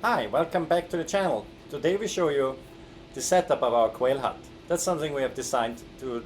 Hi, welcome back to the channel. Today we show you the setup of our quail hut. That's something we have designed to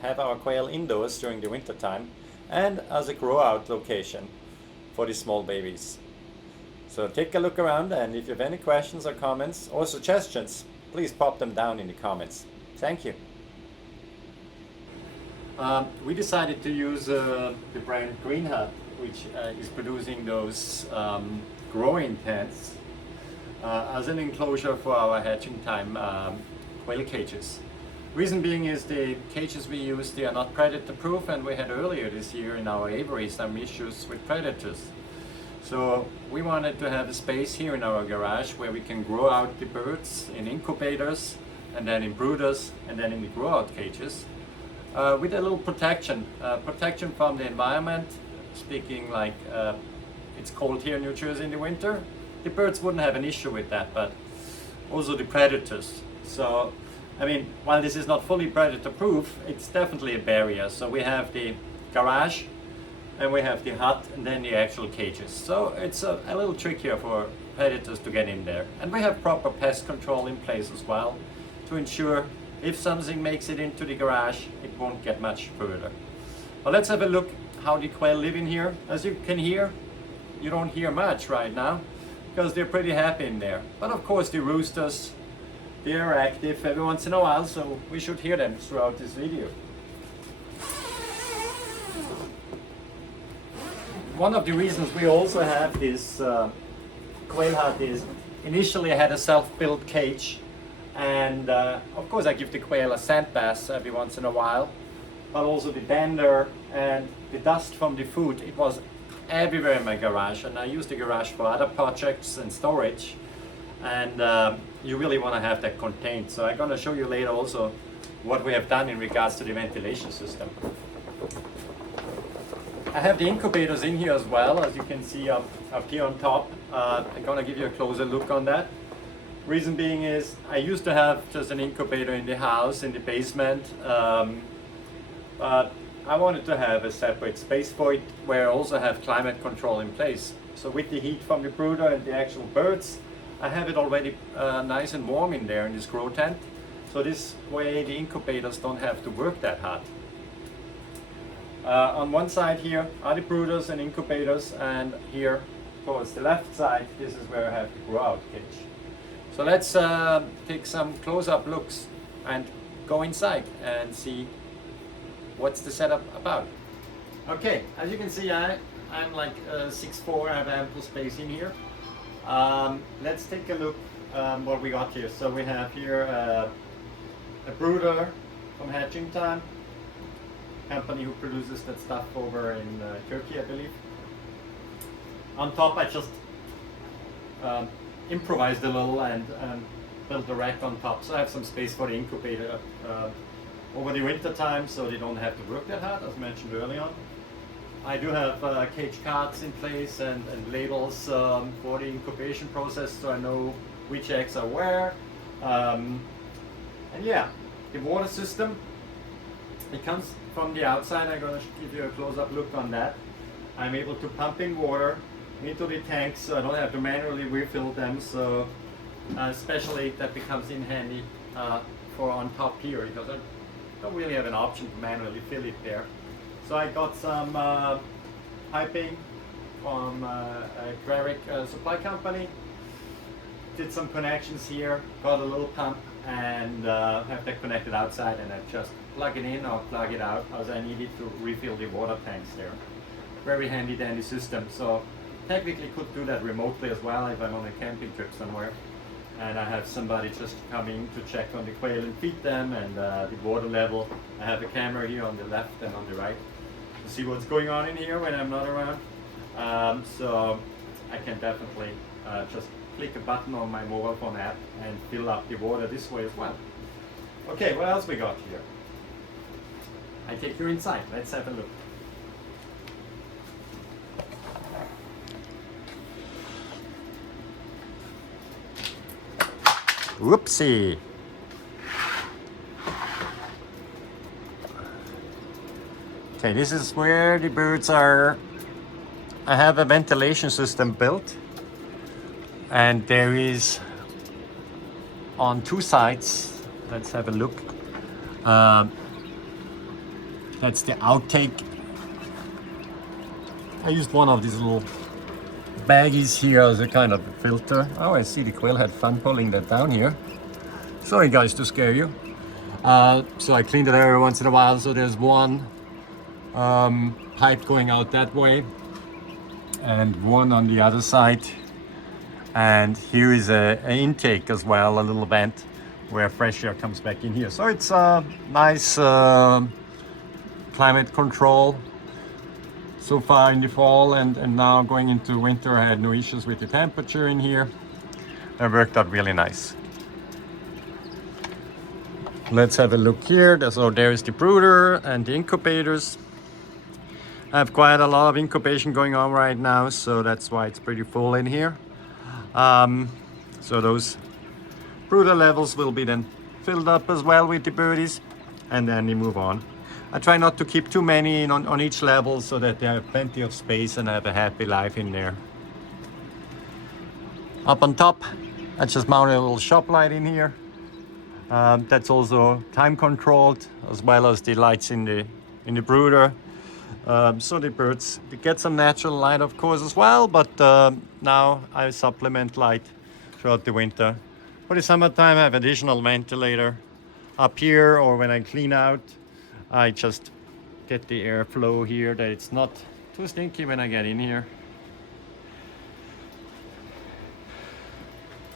have our quail indoors during the winter time and as a grow out location for the small babies. So take a look around, and if you have any questions or comments or suggestions, please pop them down in the comments. Thank you. We decided to use the brand Quail Hut, which is producing those growing tents as an enclosure for our hatching time quail cages. Reason being is the cages we use, they are not predator proof, and we had earlier this year in our aviary some issues with predators. So we wanted to have a space here in our garage where we can grow out the birds in incubators and then in brooders and then in the grow out cages with a little protection from the environment. Speaking like it's cold here in New Jersey in the winter, the birds wouldn't have an issue with that, but also the predators. So, I mean, while this is not fully predator proof, it's definitely a barrier. So we have the garage, and we have the hut, and then the actual cages. So it's a little trickier for predators to get in there. And we have proper pest control in place as well to ensure if something makes it into the garage, it won't get much further. But let's have a look how the quail live in here. As you can hear, you don't hear much right now because they're pretty happy in there. But of course the roosters, they are active every once in a while, so we should hear them throughout this video. One of the reasons we also have this quail hut is initially I had a self-built cage, and of course I give the quail a sand bath every once in a while, but also the dander and the dust from the food, it was everywhere in my garage, and I use the garage for other projects and storage, and you really want to have that contained. So I'm going to show you later also what we have done in regards to the ventilation system. I have the incubators in here as well, as you can see up here on top. I'm going to give you a closer look on that. Reason being is I used to have just an incubator in the house, in the basement, but I wanted to have a separate space for it where I also have climate control in place. So with the heat from the brooder and the actual birds, I have it already nice and warm in there in this grow tent. So this way the incubators don't have to work that hard. On one side here are the brooders and incubators, and here towards the left side, this is where I have the grow out cage. So let's take some close-up looks and go inside and see what's the setup about. Okay, as you can see, I'm like 6'4", I have ample space in here. Let's take a look what we got here. So we have here a brooder from Hatching Time, company who produces that stuff over in Turkey, I believe. On top I just improvised a little and built a rack on top, so I have some space for the incubator over the winter time, so they don't have to work that hard, as mentioned early on. I do have cage cards in place and labels for the incubation process, so I know which eggs are where. And yeah, the water system, it comes from the outside. I'm going to give you a close-up look on that. I'm able to pump in water into the tanks, so I don't have to manually refill them. So especially that becomes in handy for on top here, because I don't really have an option to manually fill it there. So I got some piping from a Quail supply company. Did some connections here, got a little pump, and have that connected outside, and I just plug it in or plug it out as I need it to refill the water tanks there. Very handy dandy system. So technically could do that remotely as well if I'm on a camping trip somewhere and I have somebody just coming to check on the quail and feed them, and the water level. I have a camera here on the left and on the right to see what's going on in here when I'm not around. So I can definitely just click a button on my mobile phone app and fill up the water this way as well. Okay, what else we got here? I take you inside. Let's have a look. Whoopsie! Okay, this is where the birds are. I have a ventilation system built And there is on two sides, let's have a look. That's the outtake. I used one of these little baggies here as a kind of filter. Oh, I see the quail had fun pulling that down here. Sorry guys to scare you. So I cleaned it every once in a while. So there's one pipe going out that way and one on the other side. And here is an intake as well, a little vent where fresh air comes back in here. So it's a nice climate control. So far in the fall and now going into winter, I had no issues with the temperature in here. It worked out really nice. Let's have a look here. So there is the brooder and the incubators. I have quite a lot of incubation going on right now, so that's why it's pretty full in here. So those brooder levels will be then filled up as well with the birdies, and then we move on. I try not to keep too many on each level so that they have plenty of space and have a happy life in there. Up on top, I just mounted a little shop light in here. That's also time controlled, as well as the lights in the brooder. So the birds get some natural light, of course, as well, but now I supplement light throughout the winter. For the summertime, I have additional ventilator up here, or when I clean out, I just get the airflow here that it's not too stinky when I get in here.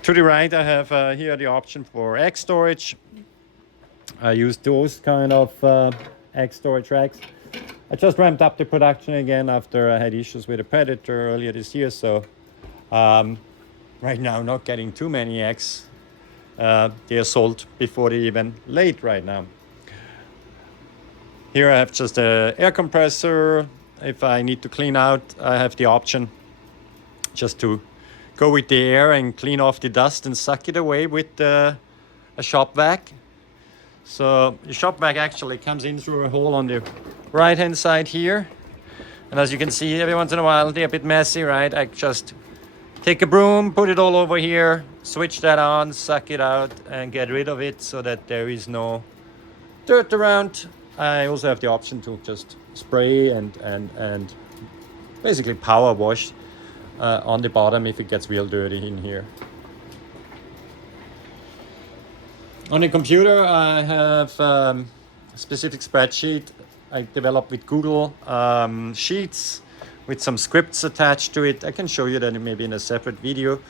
To the right, I have here the option for egg storage. I use those kind of egg storage racks. I just ramped up the production again after I had issues with a predator earlier this year, so right now not getting too many eggs. They are sold before they even laid right now. Here I have just an air compressor. If I need to clean out, I have the option just to go with the air and clean off the dust and suck it away with a shop vac. So the shop vac actually comes in through a hole on the right hand side here. And as you can see, every once in a while they're a bit messy, right? I just take a broom, put it all over here, switch that on, suck it out and get rid of it so that there is no dirt around. I also have the option to just spray and basically power wash on the bottom if it gets real dirty in here. On the computer, I have a specific spreadsheet I developed with Google Sheets with some scripts attached to it. I can show you that maybe in a separate video,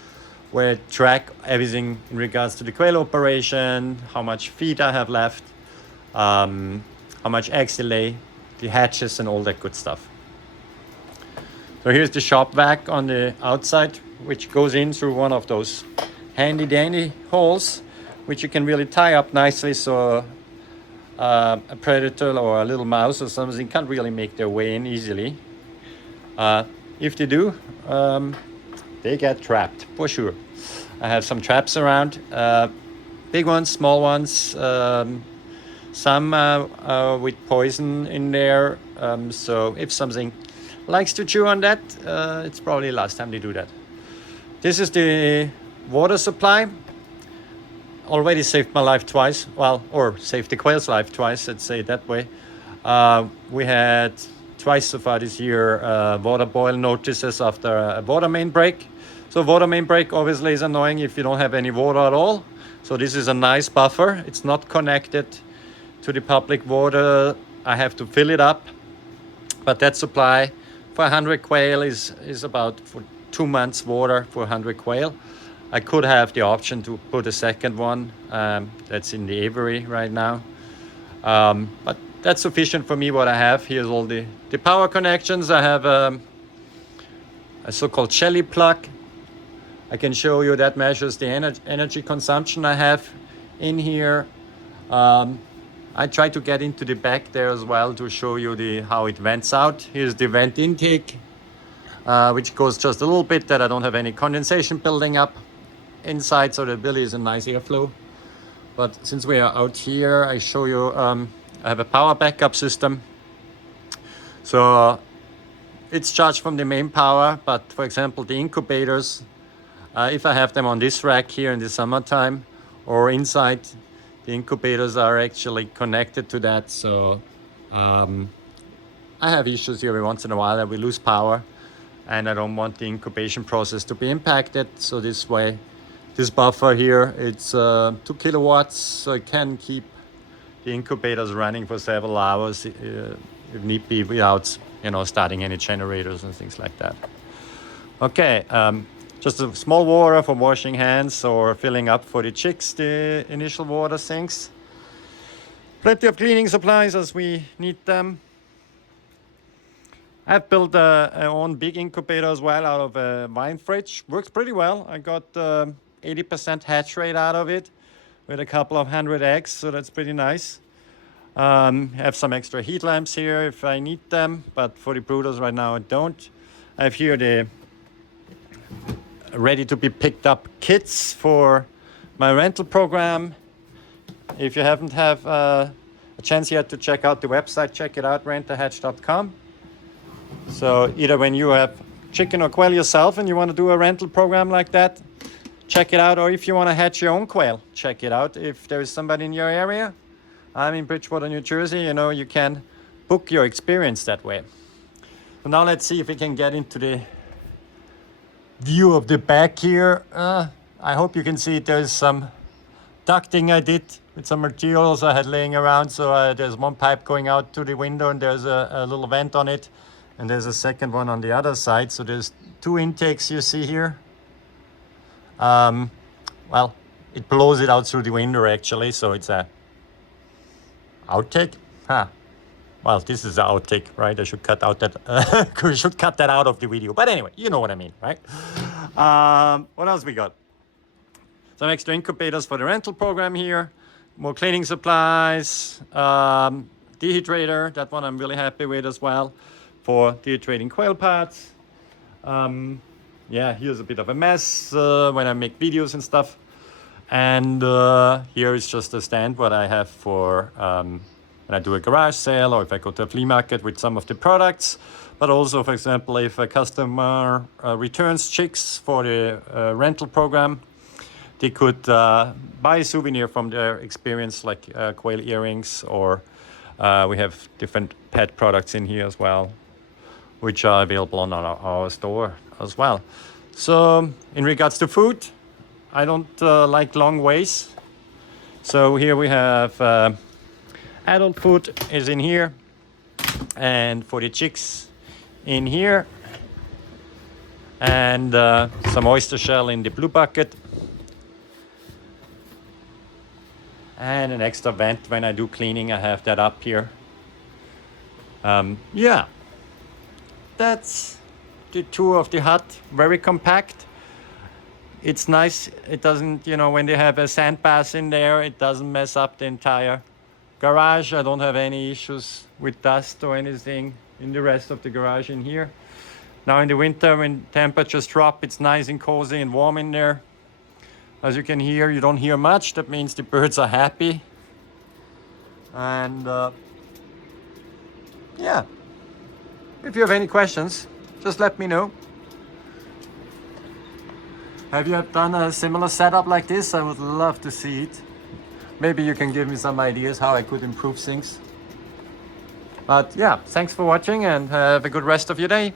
where I track everything in regards to the quail operation, how much feed I have left, how much eggs they lay, the hatches and all that good stuff. So here's the shop vac on the outside, which goes in through one of those handy dandy holes, which you can really tie up nicely so a predator or a little mouse or something can't really make their way in easily. If they do, they get trapped for sure. I have some traps around, big ones, small ones, some with poison in there, so if something likes to chew on that, it's probably the last time they do that. This is the water supply. Already saved my life twice, well, or saved the quail's life twice, let's say it that way. We had twice so far this year water boil notices after a water main break. So water main break obviously is annoying if you don't have any water at all. So this is a nice buffer. It's not connected to the public water. I have to fill it up, but that supply for 100 quail is about for 2 months water for 100 quail. I could have the option to put a second one that's in the aviary right now, but that's sufficient for me what I have. Here's all the power connections. I have a so-called Shelly plug. I can show you that measures the energy consumption I have in here. I try to get into the back there as well to show you how it vents out. Here's the vent intake, which goes just a little bit that I don't have any condensation building up inside, so there really is a nice airflow. But since we are out here, I show you I have a power backup system. So it's charged from the main power, but for example, the incubators If I have them on this rack here in the summertime or inside, the incubators are actually connected to that. So I have issues here every once in a while that we lose power, and I don't want the incubation process to be impacted. So this way, this buffer here, it's 2 kilowatts, so it can keep the incubators running for several hours if need be, without starting any generators and things like that. Okay, just a small water for washing hands or filling up for the chicks, the initial water sinks. Plenty of cleaning supplies as we need them. I've built our own big incubator as well out of a wine fridge. Works pretty well. I got 80% hatch rate out of it with a couple of 100 eggs, so that's pretty nice. Have some extra heat lamps here if I need them, but for the brooders right now I don't. I have here the ready to be picked up kits for my rental program. If you haven't have a chance yet to check out the website, check it out, rentahatch.com. So either when you have chicken or quail yourself and you want to do a rental program like that, check it out. Or if you want to hatch your own quail, check it out. If there is somebody in your area, I'm in Bridgewater, New Jersey, you can book your experience that way. So now let's see if we can get into the view of the back here. I hope you can see there's some ducting I did with some materials I had laying around. So there's one pipe going out to the window and there's a little vent on it. And there's a second one on the other side. So there's 2 intakes you see here. Well, it blows it out through the window actually. So it's a outtake. Well, this is the outtake, right? I should cut out that. Should cut that out of the video. But anyway, you know what I mean, right? What else we got? Some extra incubators for the rental program here. More cleaning supplies. Dehydrator. That one I'm really happy with as well for dehydrating quail parts. Yeah, here's a bit of a mess when I make videos and stuff. And here is just a stand what I have for when I do a garage sale or if I go to a flea market with some of the products. But also, for example, if a customer returns chicks for the rental program, they could buy a souvenir from their experience, like quail earrings, or we have different pet products in here as well, which are available on our store as well. So in regards to food, I don't like long ways. So here we have adult food is in here, and for the chicks in here, and some oyster shell in the blue bucket, and an extra vent when I do cleaning. I have that up here. Yeah, that's the tour of the hut. Very compact. It's nice. It doesn't, when they have a sand bath in there, it doesn't mess up the entire garage. I don't have any issues with dust or anything in the rest of the garage in here. Now in the winter, when temperatures drop, it's nice and cozy and warm in there. As you can hear, you don't hear much. That means the birds are happy. And yeah, if you have any questions, just let me know. Have you done a similar setup like this? I would love to see it. Maybe you can give me some ideas how I could improve things. But yeah, thanks for watching and have a good rest of your day.